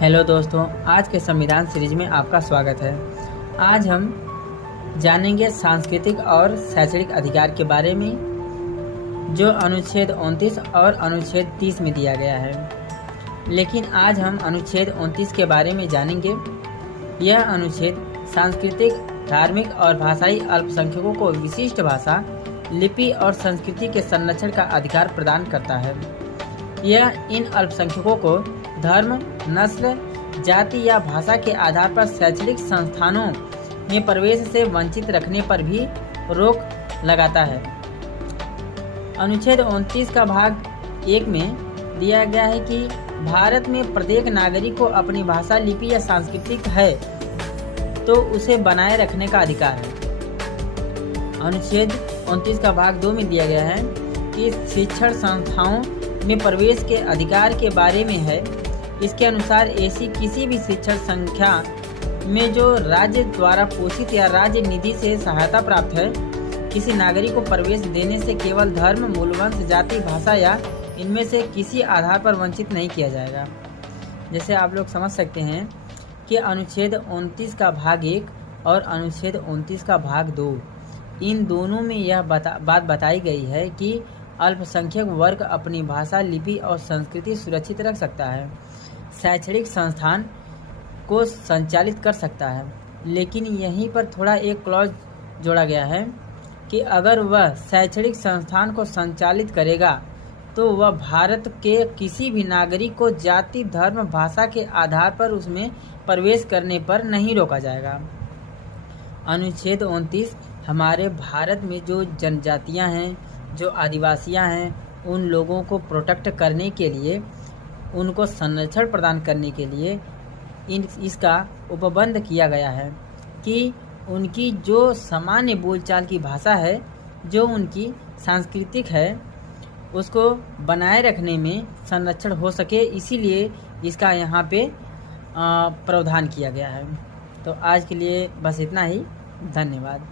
Hello दोस्तों, आज के संविधान सीरीज में आपका स्वागत है। आज हम जानेंगे सांस्कृतिक और शैक्षणिक अधिकार के बारे में, जो अनुच्छेद 29 और अनुच्छेद 30 में दिया गया है। लेकिन आज हम अनुच्छेद 29 के बारे में जानेंगे। यह अनुच्छेद सांस्कृतिक, धार्मिक और भाषाई अल्पसंख्यकों को विशिष्ट भाषा, लिपि और संस्कृति के संरक्षण का अधिकार प्रदान करता है। यह इन अल्पसंख्यकों को धर्म, नस्ल, जाति या भाषा के आधार पर शैक्षणिक संस्थानों में प्रवेश से वंचित रखने पर भी रोक लगाता है। अनुच्छेद 29 का भाग 1 में दिया गया है कि भारत में प्रत्येक नागरिक को अपनी भाषा, लिपि या सांस्कृतिक है तो उसे बनाए रखने का अधिकार है। अनुच्छेद 29 का भाग 2 में दिया गया है कि शिक्षण संस्थाओं में प्रवेश के अधिकार के बारे में है। इसके अनुसार ऐसी किसी भी शिक्षण संख्या में जो राज्य द्वारा पोषित या राज्य निधि से सहायता प्राप्त है, किसी नागरिक को प्रवेश देने से केवल धर्म, मूलवंश, जाति, भाषा या इनमें से किसी आधार पर वंचित नहीं किया जाएगा। जैसे आप लोग समझ सकते हैं कि अनुच्छेद 29 का भाग 1 और अनुच्छेद 29 का भाग 2, इन दोनों में यह बात बताई गई है कि अल्पसंख्यक वर्ग अपनी भाषा, लिपि और संस्कृति सुरक्षित रख सकता है, शैक्षणिक संस्थान को संचालित कर सकता है। लेकिन यहीं पर थोड़ा एक क्लॉज जोड़ा गया है कि अगर वह शैक्षणिक संस्थान को संचालित करेगा तो वह भारत के किसी भी नागरिक को जाति, धर्म, भाषा के आधार पर उसमें प्रवेश करने पर नहीं रोका जाएगा। अनुच्छेद 29 हमारे भारत में जो जनजातियां हैं, जो आदिवासियां हैं, उन लोगों को प्रोटेक्ट करने के लिए, उनको संरक्षण प्रदान करने के लिए इसका उपबंध किया गया है कि उनकी जो सामान्य बोलचाल की भाषा है, जो उनकी सांस्कृतिक है, उसको बनाए रखने में संरक्षण हो सके। इसीलिए इसका यहाँ पे प्रावधान किया गया है। तो आज के लिए बस इतना ही। धन्यवाद।